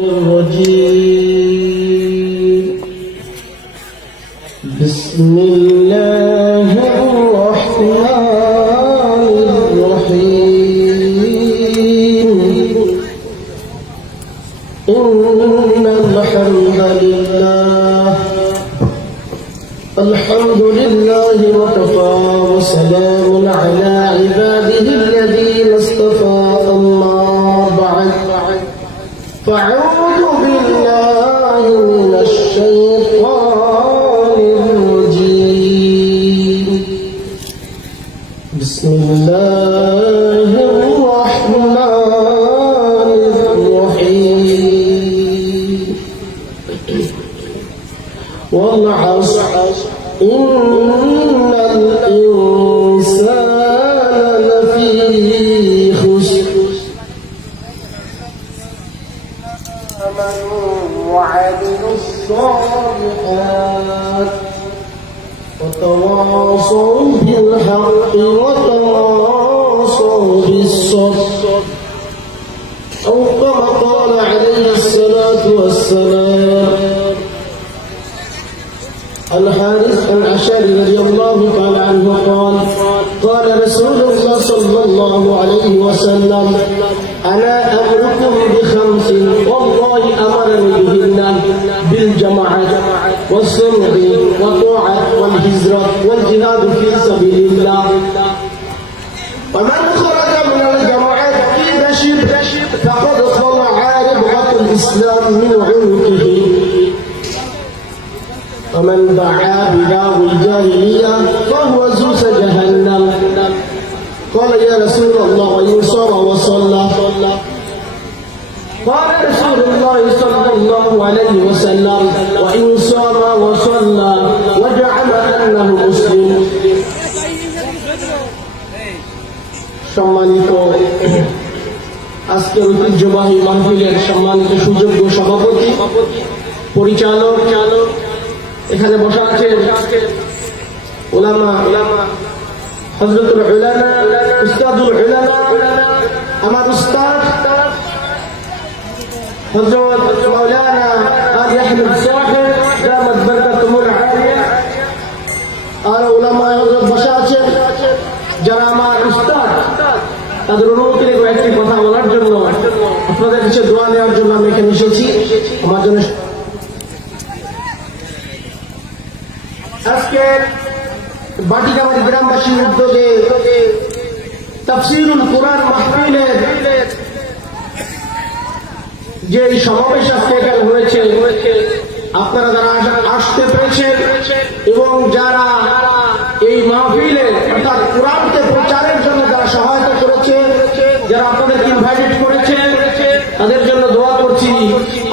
الرجيم بسم الله الرحمن الرحيم إن الحمد لله وكفى وسلام على عباده الذين اصطفى أما بعد فأعوذ بالله من الشيطان الرجيم بسم الله الرحمن الرحيم والعصر إن الإنسان لفي خسر وعملوا الصالحات وتواصوا بالحق وتواصوا بالصبر أو كما قال عليه الصلاة والسلام. الحارث الأشعري رضي الله تعالى عنه قال قال رسول الله صلى الله عليه وسلم أنا أمركم بخمس والله أمرني بهن بالجماعة والسمع والطاعة والهجرة والجهاد في سبيل الله ومن خرج من الجماعة في نشب فقد خلع ربعة الإسلام من عنقه ومن دعا بدعوى الجاهلية فهو زوس جهنم. قال يا رسول الله وإن صام وصلى قال رسول الله صلى الله عليه وسلم وإن صام وصلى وزعم أنه مسلم. সম্মানিত আজকের ঐতিহ্যবাহী মাহফিলের সম্মানিত সুযোগ্য সভাপতি পরিচালক এখানে বসা আছে উলামা হযরতুল উলামা উস্তাদুল উলামা আমার উস্তাদ হযরত মাওলানা আলী আহমদ সাহেব দামাত বরকাতুহুল আলিয়া আর উলামা হযরত বসা আছেন যারা আমার উস্তাদ তাদের অনুমতি নিয়ে একটি কথা বলার জন্য আপনাদের কাছে দোয়া নেওয়ার জন্য আমি এখানে এসেছি। আমার জন্য আজকে বাটিকাবাড়ি গ্রামবাসীর উদ্যোগে তাফসীরুল কোরআন মাহফিলের যে সমাবেশ আজকে এখানে হয়েছে আপনারা যারা আসতে পেরেছেন এবং যারা এই মাহফিলে অর্থাৎ কোরআনকে প্রচারের জন্য যারা সহায়তা করেছে যারা আপনাদেরকে ইনভাইট করেছে তাদের জন্য দোয়া করছি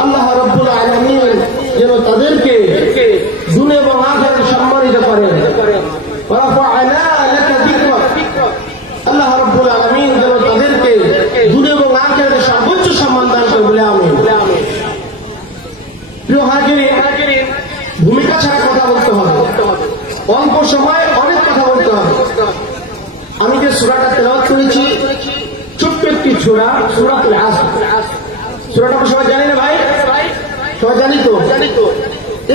আল্লাহ রাব্বুল আলামিন যেন তাদেরকে দুনিয়া এবং আখিরাতে সম্মানিত করেন। আল্লাহ রাব্বুল আলামিন যেন তাদেরকে দুনিয়া এবং আখিরাতে সর্বোচ্চ সম্মান দান করে বলে আমিন। প্রিয় হাজিরিন, ভূমিকা ছাড়া কথা বলতে হবে, অল্প সময়ে অনেক কথা বলতে হবে। আমি যে সূরাটা তেলাওয়াত করেছি ছোট্ট একটি সূরা, সূরাতুল আসর। সূরাটা সবাই জানি না ভাই? সবাই জানি তো?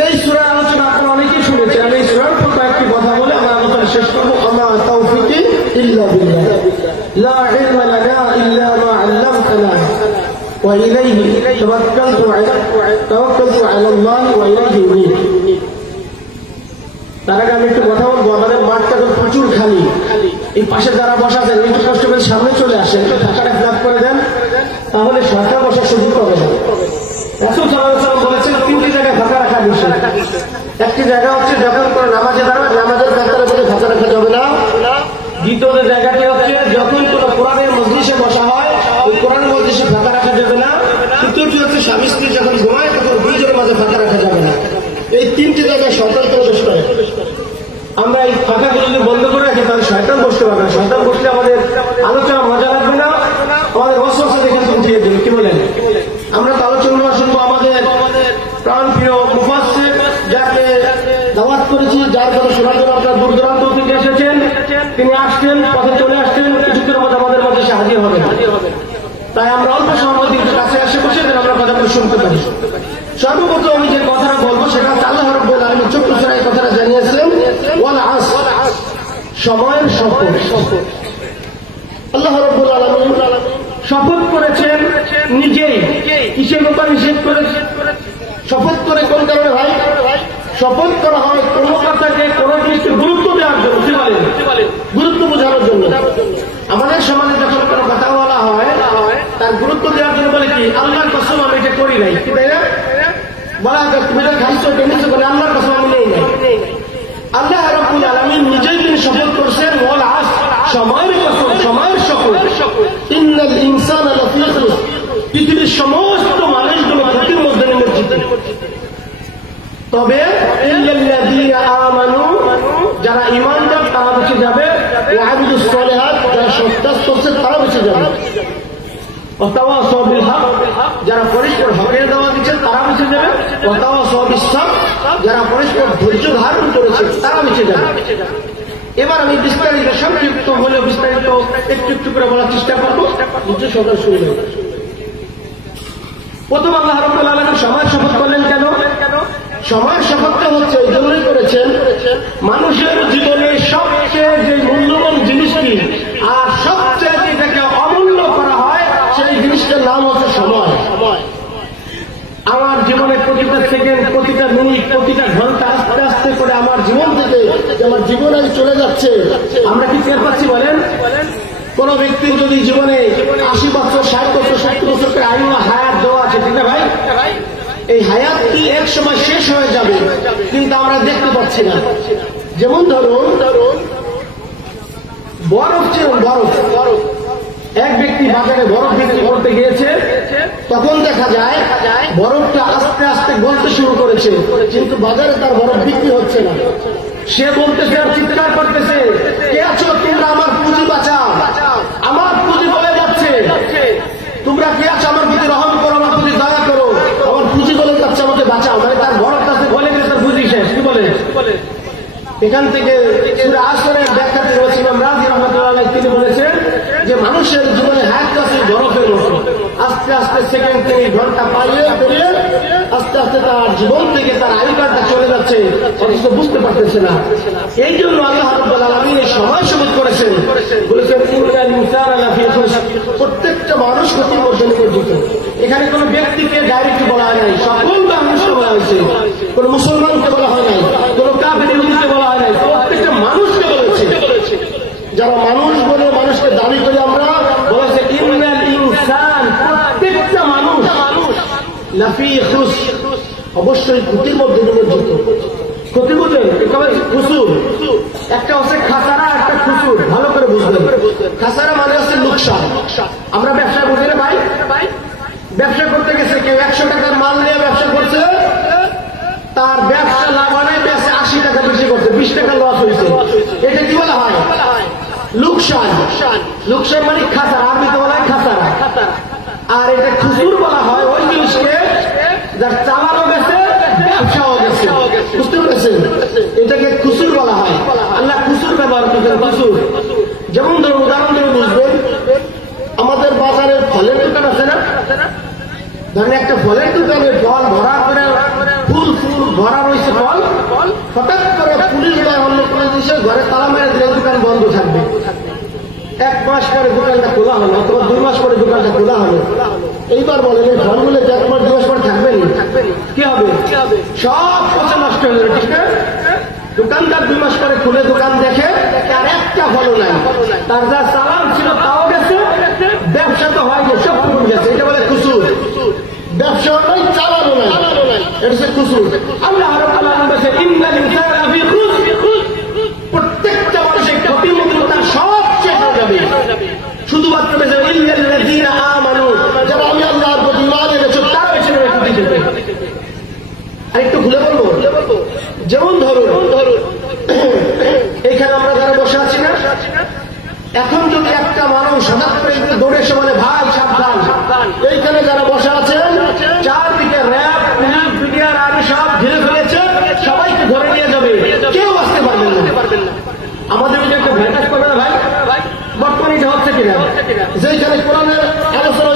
এই সূরার আলোচনা আপনারা অনেকেই শুনেছেন। আমি এই সূরার উপর কয়েকটি কথা বলে আমার আলোচনা শেষ করবো। আমা তাওফীকি ইল্লা বিল্লাহ, লা ইলমা লানা ইল্লা মা আল্লামতানা ওয়া ইলাইহি তাওয়াক্কালতু আলাল্লাহি ওয়া ইলাইহি উনীব। তার আগে আমি একটু কথা বলবো। আমাদের মাঠটা তো প্রচুর খালি, এই পাশে যারা বসা আছেন একটু কষ্ট করে সামনে চলে আসেন, ফাঁকাটা ফ্ল্যাপ করে দেন, তাহলে সরকার বসার সুযোগ পাবে না। রাসূল সাল্লাল্লাহু আলাইহি ওয়াসাল্লাম বলেছেন তিনটি জায়গায় ফাঁকা রাখা নিষেধ। একটি জায়গা হচ্ছে যখন কোনো নামাজে দাঁড়াবে নামাজের কাতারে বসে ফাঁকা রাখা যাবে না। দ্বিতীয় জায়গাটি হচ্ছে যখন কোনো কোরআনের মজলিসে বসা হয় ওই কোরআন মজলিসে ফাঁকা রাখা যাবে না। তৃতীয়টি হচ্ছে স্বামী স্ত্রী যখন ঘুমায় তখন দুইজনের মাঝে ফাঁকা রাখা যাবে না। এই তিনটি জায়গায় শয়তান প্রবেশ করে। আমরা এই ফাঁকাগুলো যদি বন্ধ করে রাখি তাহলে শয়তান বসতে পারবে না। শয়তান বসলে আমাদের আলোচনা মজা লাগবে না, আমাদের ওয়াসওয়াসা এখান থেকে উঠিয়ে দেবে। কি বলেন? আমরা তো আলোচনা শুনবো আমাদের প্রাণপ্রিয় মুফাসসির যাকে দাওয়াত করেছি, যার কথা শোনার জন্য আপনারা দূর দূরান্ত থেকে এসেছেন। তিনি আসছেন, পথে চলে আসছেন, কিছুক্ষণের মধ্যে আমাদের মধ্যে সে হাজির হবেন। তাই আমরা অল্প সময় দিকে কাছে আসে বসে যেন আমরা কথাগুলো শুনতে পারি। সর্বপ্রথম আমি যে কথাটা বলবো সেটা আল্লাহ রাব্বুল আলামিন ছোট্ট সূরায় এই কথাটা জানিয়েছেন, ওয়াল আসর, সময়ের শপথ। আল্লাহ রাব্বুল আলামিন শপথ করেছেন নিজেই। কিসের ব্যাপারে নিষেধ করেছেন? শপথ করে কোন কারণে ভাই? শপথ করা হয় কোন কথাকে কোন জিনিসকে গুরুত্ব দেওয়ার জন্য, গুরুত্ব বোঝানোর জন্য। আমাদের সমাজে যখন কোনো কথা বলা হয় তার গুরুত্ব দেওয়ার জন্য বলে কি, আল্লাহর কসম আমি এটা করি নাই, কি তাই না? বলা হয় তুমি এটা খাইছো টেনেছো, বলে আল্লাহর কসম আমি নেই নাই। আল্লাহ রাব্বুল আলামিন নিজেই তিনি শপথ করছেন, ওয়াল আসর, সময়ের কসম, সময়ের শপথ। ইন্নাল ইনসানা লাফী খুসর, পৃথিবীর সমস্ত মানুষগুলো ক্ষতির মধ্যে নিমজ্জিত। তবে ইল্লাল্লাযীনা আমানু, যারা ঈমানদার তারা বেঁচে যাবে, ওয়া আমিলুস সালিহাত, যারা সৎ কাজ করছে তারা বেঁচে যাবে, ওয়া তাওয়াসাউ বিল হক, যারা পরস্পর হকের দাওয়াত দিচ্ছে তারা বেঁচে যাবে, ওয়া তাওয়াসাউ বিস সাবর, যারা পরস্পর ধৈর্য ধারণ করেছে তারা বেঁচে যাবে। এবার আমি বিস্তারিত, সংক্ষিপ্ত হলেও বিস্তারিত একটু একটু করে বলার চেষ্টা করবো, বুঝতে সকাল শুরু হবে। প্রথম আল্লাহ রাব্বুল আলামিন সময়ের শপথ করলেন কেন? সময়ের শপথটা হচ্ছে ওই জন্যই করেছেন, মানুষের জীবনে সবচেয়ে যে মূল্যবান জিনিসটি আর সবচেয়ে যেটাকে অমূল্য করা হয় সেই জিনিসটার নাম হচ্ছে সময়। আমার জীবনে প্রতিটা সেকেন্ড, প্রতিটা মিনিট, প্রতিটা ঘন্টা আস্তে আস্তে করে আমার জীবন থেকে আমার জীবন আজ চলে যাচ্ছে, আমরা কি টের পাচ্ছি বলেন? কোন ব্যক্তির যদি জীবনে 80 বছর, 60 বছর, 70 বছর করে আয়ু হায়াত দেওয়া আছে, ঠিক না ভাই? এই হায়াতটি এক সময় শেষ হয়ে যাবে, কিন্তু আমরা দেখতে পাচ্ছি না। যেমন ধরুন বরফ, বরফ, এক ব্যক্তি বাজারে বরফ বিক্রি করতে গিয়েছে, তখন দেখা যায় বরফটা আস্তে আস্তে গলতে শুরু করেছে, কিন্তু বাজারে তার বরফ বিক্রি হচ্ছে না। সে বলতেছে আর চিৎকার করতেছে, কে আছো তোমরা, আমার পুঁজি বাঁচাও, আমার পুঁজি বলে যাচ্ছে, তোমরা কে আছো, আমার প্রতি রহম করো, আমার প্রতি দয়া করো, আমার পুঁজি বলে যাচ্ছে, আমাকে বাঁচাও। মানে তার বরফটা বলে গেছে, তার পুঁজি শেষ। কি বলে? এখান থেকে সূরা আসরের ব্যাখ্যাতে রয়েছে ইমাম রাজি রাহমাতুল্লাহ আলাইহি, তিনি বলেছেন যে মানুষের জীবনে হায়াত আছে বরফের মতো, আস্তে আস্তে সেকেন্ড থেকে ঘন্টা পালিয়ে পেরিয়ে আস্তে আস্তে তার জীবন থেকে তার আয়ুকালটা চলে যাচ্ছে, অথচ বুঝতে পারতেছে না। এই জন্য আল্লাহ রাব্বুল আলামিন এই সময় শপথ করেছেন, বলেছেন ইন্নাল ইনসানা লাফী খুসর, প্রত্যেকটা মানুষ ক্ষতির মধ্যে নিমজ্জিত। এখানে কোন ব্যক্তিকে ডাইরেক্ট বলা হয় নাই, সকল মানুষকে বলা হয়েছে, কোন মুসলমানকে বলা হয় নাই, কোন কাফের ইহুদিকে বলা হয় নাই, প্রত্যেকটা মানুষকে বলেছে। যারা মানুষ বলে মানুষকে দাবি করি আমরা, বলেছে ইন্নাল ইনসান, প্রত্যেকটা মানুষ লাফী খুসর, অবশ্যই ক্ষতির মধ্যে নিমজ্জিত। ক্ষতি বুঝেন? খুসুর একটা হচ্ছে খাসারা, একটা খুসুর, ভালো করে বুঝবেন। খাসারা মানে হচ্ছে লোকসান। আমরা ব্যবসা বুঝি না ভাই? ব্যবসা করতে গেছে কেউ 100 টাকার মাল নিয়ে ব্যবসা করছে, তার ব্যবসা লাভ হয় 80 টাকা বেশি করছে, 20 টাকা লস হয়েছে, এটা কি বলা হয়? লোকসান। লোকসান মানে খাসারা, আরবিতে বলা হয় খাসারা। আর এটা খুসুর বলা হয় ওই জিনিসকে যার চালানো গেছে, ব্যবসাও গেছে, বুঝতে পেরেছেন? এটাকে খুসুর বলা হয়। আল্লাহ খুসুর ব্যবহার করছেন, খুসুর। যেমন ধরুন, উদাহরণ ধরে বুঝবেন, আমাদের বাজারের ফলের দোকান আছে না, ধরেন একটা ফলের দোকানে ফল ভরা করে, ফুল ভরা রয়েছে ফল, হঠাৎ করে পুলিশ বা অন্য কোনো জিনিসের ঘরে তালা মেরে দিলে দোকান বন্ধ থাকবে। 1 মাস পরে দোকানটা খোলা হলো, অথবা 2 মাস পরে দোকানটা খোলা হলো। এইবার বলেন এই ফলগুলো 1 মাস 2 মাস পরে থাকবেন, কি হবে? সব পচে নষ্ট হয়ে যাবে, ঠিক না? দোকানদার 2 মাস পরে খুলে দোকান দেখে আর একটা ফলও নাই, তার যা চালান ছিল তাও গেছে, ব্যবসা তো হয় যে সব কমে গেছে। এটা বলে খুসুর। ব্যবসা নাই, চালানো নাই, এটা হচ্ছে খুসুর। আল্লাহ রাব্বুল আলামিন বলেছেন ইন্নাল ইনসানা লাফী খুসর, প্রত্যেকটা মানুষের ক্ষতির মধ্যে তার সব শেষ হয়ে যাবে, শুধুমাত্র ইল্লাল্লাযীনা আমানু, যারা আমি আল্লাহর প্রতি ঈমান এনেছে তারা বেঁচে যাবে ক্ষতি থেকে। আর একটু ভুলে বলবো, যেমন ধরুন এইখানে আমরা যারা বসে আছি না, এখন যদি একটা মানুষ হঠাৎ করে দৌড়ে এসে বলে ভাই সাবধান, এইখানে যারা বসে আছেন চারদিকে র্যাব, পুলিশ, বিডিআর আর্মি সব ঘিরে ফেলেছে, সবাইকে ধরে নিয়ে যাবে, কেউ আসতে পারবেন না। আমাদের একটা ভ্যাটাস করবে না ভাই? বর্তমানে এটা হচ্ছে কিনা? যেখানে কোরআনের আলোচনা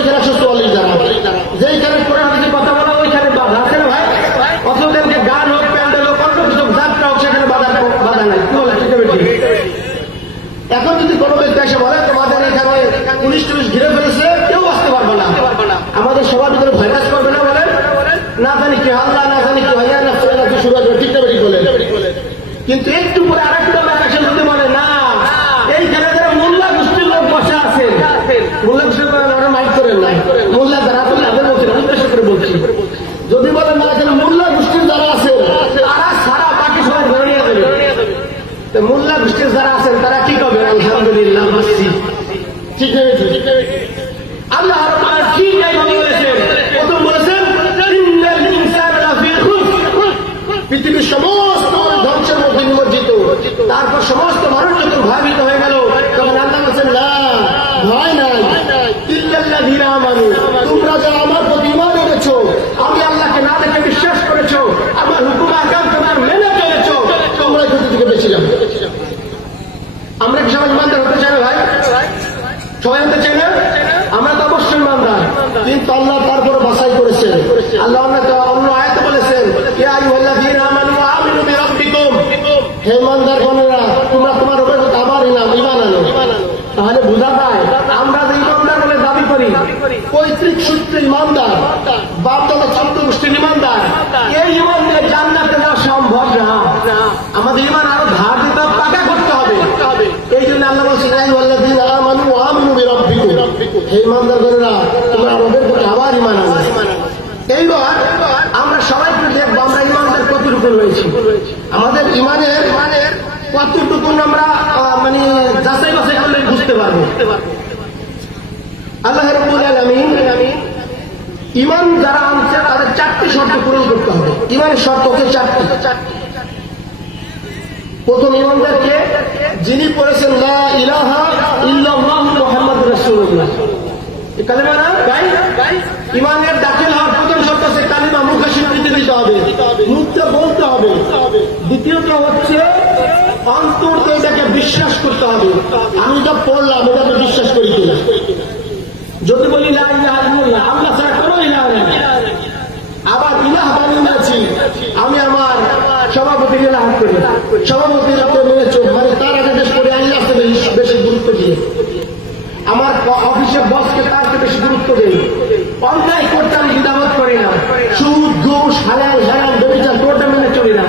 মানছি। ঠিক হয়েছে? আল্লাহ ঠিক এইভাবে বলেছেন। প্রথম বলেছেন ইন্নাল ইনসানা লাফি খুসর, পৃথিবীর সমস্ত ধ্বংসের মধ্যে নিমজ্জিত। তারপর সমস্ত মানুষ যখন ভয়ভীত হয়ে গেল, তখন আল্লাহ বলেছেন না, ভয় নাই, ইল্লাল্লাযীনা আমানু, তোমরা যারা আমার প্রতি ঈমান এনেছো, আমি আল্লাহকে না দেখে বিশ্বাস করেছো, আমার হুকুম আহকাম তোমরা মেনে চলেছো, তোমরা ক্ষতি থেকে বেঁচে যাবে। আমরা কি সবাই ইমানদার হতে চাই না ভাই? সবাই হতে চাই না? আমরা তো অবশ্যই ইমানদার, কিন্তু আল্লাহ তারপরে বাছাই করেছেন। আল্লাহ অন্য আয়াতে বলেছেন ইয়া আইয়ুহাল্লাযীনা আমানু আমিনু বিরাব্বিকুম, হে ইমানদারগণেরা তোমরা তোমার রবের প্রতি আবার ঈমান আনো। তাহলে বোঝা যায় আমরা যে ইমানদার বলে দাবি করি, পৈতৃক সূত্রে ইমানদার, বাপ দাদা চন্দ্র গোষ্ঠীর ইমানদার, এই ঈমান দিয়ে জান্নাতে যাওয়া সম্ভব না। আমাদের ঈমান আরো ধার দিতে পাকা করতে হবে। এই জন্য আল্লাহ বলছেন ইয়া আইয়ুহাল্লাযীনা আমানু আমিনু বিরাব্বিকুম, হে ইমানদারগণেরা তোমরা রবের প্রতি আবার ঈমান আনো। এইবার আমরা সবাইকে দেখবো আমরা ইমানদার কতটুকু রয়েছি, আমাদের ইমানের কতটুকু আমরা মানে যাচাই বাছাই করলে বুঝতে পারবো। আল্লাহ রাব্বুল আলামিন ইমান যারা আনছে তাদের 4টি শর্ত পূরণ করতে হবে। ইমানের শর্ত হচ্ছে 4টি। প্রথম ইমানদারকে যিনি পড়েছেন লা ইলাহা ইল্লাল্লাহু মুহাম্মাদুর রাসূলুল্লাহ, এই কালেমা না ভাই, ইমানের দাখিল হওয়ার প্রথম শর্ত হচ্ছে কালিমা মুখে স্বীকৃতি দিতে হবে, মুখে বলতে হবে। দ্বিতীয়ত হচ্ছে অন্তরকে এটাকে বিশ্বাস করতে হবে, আমি যা পড়লাম এটাকে বিশ্বাস করি কিনা। যদি বলি লা ইলাহা ইল্লাল্লাহ, আল্লাহ ছাড়া কোনো ইলাহ নেই, আবার ইলাহ বানিয়ে আছি, আমি আমার সভাপতির ইলাহ করি, সভাপতির মেনে চোখ, মানে তার আগে বেশ করে আল্লাহ বেশি গুরুত্ব দিয়ে, আমার অফিসের বসকে তারকে বেশি গুরুত্ব দেই, অন্যায় করতে আমি দ্বিধাবোধ করি না, সুদ ঘুষ হালাল হারাম ব্যভিচার কোনটা মেনে চলি না।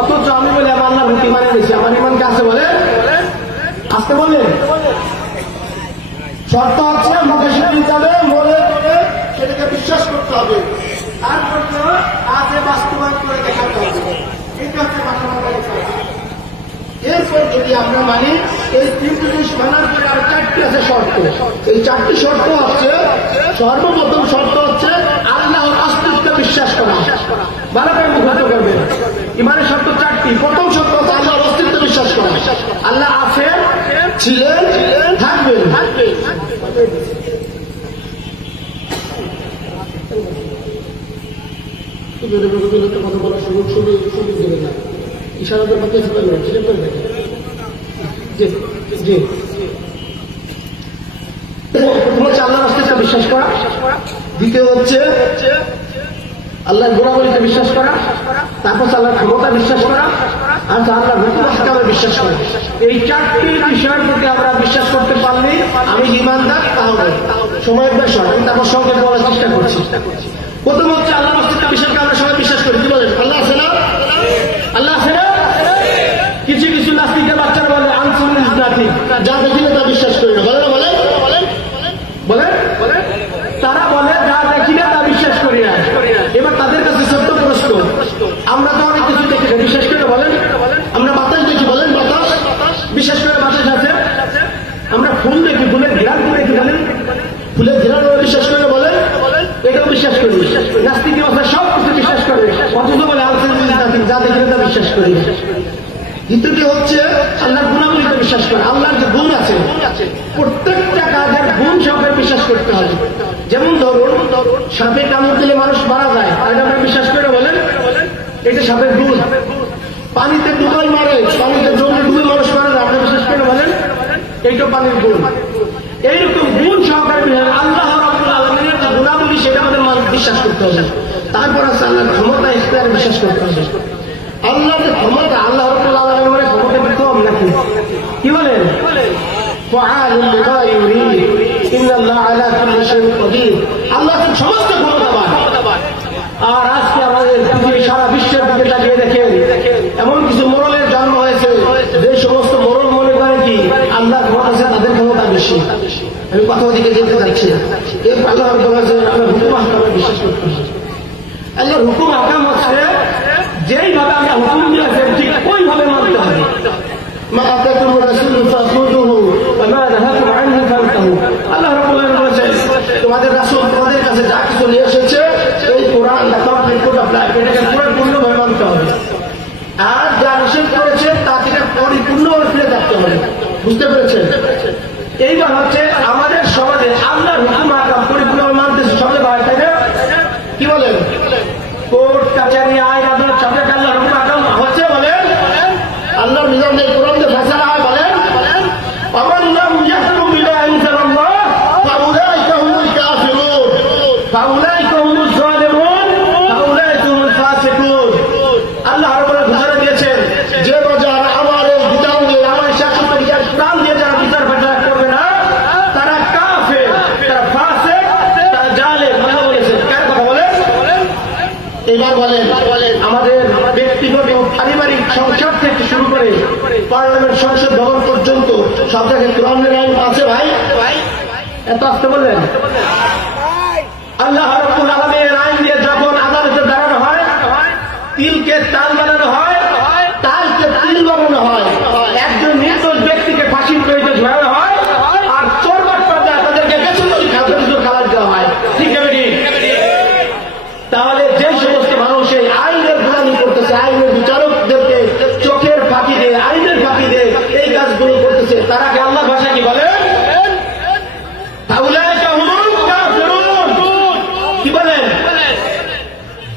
অথচ আমি বলে আমার আল্লাহর প্রতি মানে নিয়েছি, আমার ইমানকে আছে বলে আসতে বলে শর্ত হচ্ছে মুখে স্বীকৃতি যাবে, মনে করে সেটাকে বিশ্বাস করতে হবে, তারপর আজে বাস্তবায়ন করে দেখাতে হবে। এটা হচ্ছে এরপর যদি আমরা মানি, এই 3টি জিনিস মানার পরে আর 4টি আছে শর্ত। এই 4টি শর্ত হচ্ছে, সর্বপ্রথম শর্ত হচ্ছে আল্লাহর অস্তিত্বে বিশ্বাস করা। ভালো করে মুখস্থ করবেন, ইমানের শর্ত 4টি। প্রথম শর্ত হচ্ছে আল্লাহর অস্তিত্বে বিশ্বাস করা, আল্লাহ আছেন, ছিলেন, থাকবেন। কথা বলার সুযোগ দেবে না, ইশারাদের মধ্যে করে থাকে। জি জি, প্রথম হচ্ছে আল্লাহর অস্তিত্বে বিশ্বাস করা, দ্বিতীয় হচ্ছে আল্লাহর গুণাবলীতে বিশ্বাস করা, তারপর আল্লাহর ক্ষমতা বিশ্বাস করা, আর আল্লাহর হুকুম আহকামে বিশ্বাস করা। এই 4টি বিষয়ের প্রতি আমরা বিশ্বাস করতে পারলে আমি ঈমানদার। তাহলে সময়ের বিষয় আমি তারপর সংক্ষেপে বলার চেষ্টা করছি। প্রথম হচ্ছে আল্লাহর অস্তিত্বে বিশ্বাসকে আমরা সবাই বিশ্বাস করি। কি বলেন? আল্লাহ আছে না? আল্লাহ আছে না? কিছু কিছু নাস্তিকের বাচ্চারা বলে আনসুল ইজ নাথিং, যা দেখিলে তা বিশ্বাস করি না। বলে না? বলে তারা বলে যা দেখিলে তা বিশ্বাস করি না। এবার তাদের কাছে ছোট্ট প্রশ্ন, আমরা তো অনেক কিছু দেখি না, বিশ্বাস করে বলেন? আমরা বাতাস দেখি, বলেন বাতাস বিশ্বাস করে বাতাস আছে? আমরা ফুল দেখি, ফুলের ঘ্রাণ দেখি, বলেন ফুলের ঘ্রাণ বিশ্বাস করে বলেন? এটাও বিশ্বাস করি। নাস্তিক অবস্থা সব কিছু বিশ্বাস করে, অথচ বলে আনসুল ইজ নাথিং, যা দেখিলে তা বিশ্বাস করি না। দ্বিতীয়টি হচ্ছে আল্লাহর গুণাবলীতে বিশ্বাস করা। আল্লাহর যে গুণ আছে, প্রত্যেকটা কাজের গুণ সবাই বিশ্বাস করতে হবে। যেমন ধরুন সাপে কামড় দিলে মানুষ মারা যায়, আর এটা আমরা বিশ্বাস করে বলেন এটা সাপের গুণ। পানিতে ডুবাই মারে, পানিতে ডুবে মানুষ মারা যায়, আপনি বিশ্বাস করে বলেন এইটা পানির গুণ। এইরকম গুণ সহকারে আল্লাহ রাব্বুল আলামিনের যে গুণাবলী সেটা আমাদের বিশ্বাস করতে হবে। তারপর আছে আল্লাহর ক্ষমতা, ইখতিয়ার বিশ্বাস করতে হবে। আল্লাহর যে ক্ষমতা, আল্লাহ রাব্বুল আলামিনের ক্ষমতা কম নাকি? কি বলেন? ফাআলুন লিমা ইউরিদ ইন্নাল্লাহা আলা কুল্লি শাইইন কাদির। আল্লাহ তো সমস্ত ক্ষমতাবান। আর আজকে আমাদের পৃথিবী সারা বিশ্বের দিকে তাকিয়ে দেখেন, এমন কিছু মোড়লের জন্ম হয়েছে যে সমস্ত মোড়ল মনে করে কি আল্লাহর ক্ষমতা আছে, তাদের ক্ষমতা বেশি। আমি কথা দিকে যেতে চাচ্ছি না। এর আল্লাহ আল্লাহর হুকুম আহকামে বিশ্বাস করতে হবে। আল্লাহর হুকুম আহকাম হচ্ছে যেইভাবে আমরা হুকুম দিয়েছেন ঠিক ওইভাবে মানতে হবে। মা আতাকুম রাসূলু ফাখুযুহু ওয়া মা নাহাকুম এটাকে পরিপূর্ণভাবে মানতে হবে। আর যা নিষেধ করেছে তা থেকে পরিপূর্ণভাবে ফিরে থাকতে হবে। বুঝতে পেরেছেন? এইবার হচ্ছে আমাদের সমাজে আল্লাহর হুকুম আকাম পরিপূর্ণভাবে মানতেছে সমাজে ভাই, তাই না? কি বলেন? কোর্ট কাছারি আইন আদালত সব জায়গায় আল্লাহর হুকুম আকাম হচ্ছে, বলেন আল্লাহর নিজাম নেই, কোরআন দিয়ে ফয়সালা হয়, বলেন আমার নাম ইয়াহকুম বিমা আনজালাল্লাহ ফাউলাইকা হুমুল কাফিরুন ফাউলাইকা হুমুজ জালিমুন ফাউলাইকা হুমুল ফাসিকুন। আল্লাহ রাব্বুল আলামিন ঘোষণা দিয়েছেন, যে বাজার আমার এই বিধান দিয়ে আমার শাসন তরিকার কোরআন দিয়ে যারা বিচার ফয়সালা করবে না তারা কাফের, তারা ফাসিক, তারা জালেম। কথা বলেছেন, কার কথা বলেন? এবার বলেন আমাদের ব্যক্তিগত পারিবারিক সংসার থেকে শুরু করে পার্লামেন্ট সংসদ ভবন পর্যন্ত সব জায়গায় কোরআনের আইন আছে ভাই। এত আসতে বললেন? আল্লাহ রাব্বুল আলামিনের আইন দিয়ে যখন আদালতে দাঁড়ানো হয়, তিলকে তাল বানানো হয়, তালকে তিল বানানো হয়, একজন নির্দোষ ব্যক্তিকে ফাঁসির দড়িতে ঝোলানো হয়, আর চোর বাটপাররা তাদেরকে বেসরকারি খাবার দেওয়া হয়। ঠিক আছে? তাহলে যে সমস্ত মানুষ এই আইনের গোলামি করতেছে, আইনের বিচারকদেরকে চোখের ফাঁকি দিয়ে, আইনের ফাঁকি দিয়ে এই কাজগুলো করতেছে, তারা কি আল্লাহর ভাষা কি বলে? কি বলেন?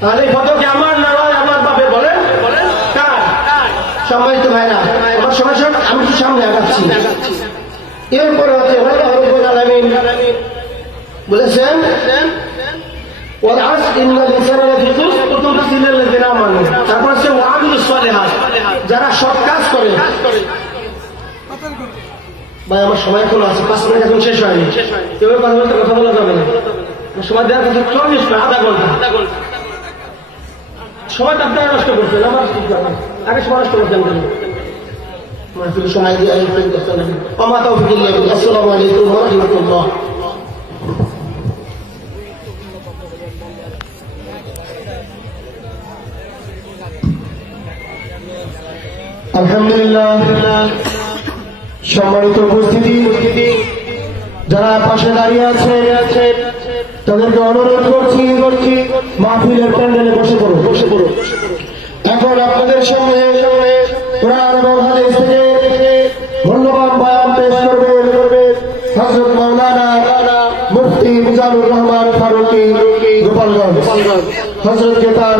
তাহলে ফটোকে আমার না হয় আমার বাপে বলেন কার? সম্মানিত ভাইরা, আমার সমস্যা আমি কি সামনে আগাচ্ছি। এরপরে হচ্ছে আল্লাহ রাব্বুল আলামিন বলেছেন তারপর হচ্ছে ওয়ামিলুস সালিহাত, যারা সৎ কাজ করে। ভাই আমার সময় এখন আছে, 5 মিনিট এখন শেষ হয়নি, কেউ কথা বলতে কথা বলা যাবে না। সময় দেওয়ার কথা 40 মিনিট, আধা ঘন্টা। সময়টা আপনারা নষ্ট করছেন, আমার আগে সময় নষ্ট করছেন। সময় দিয়ে আসসালামু আলাইকুম ওয়া রাহমাতুল্লাহ। আলহামদুলিল্লাহ, সম্মানিত উপস্থিতি, যারা পাশে দাঁড়িয়ে আছে তাদেরকে অনুরোধ করছি মাহফিলের প্যান্ডেলে বসে পড়ো। এখন আপনাদের সামনে কোরআন এবং হাদিস থেকে মূল্যবান বয়ান পেশ করবেন হযরত মাওলানা মুফতি মিজানুর রহমান ফারুকী গোপালগঞ্জ। হযরতকে তার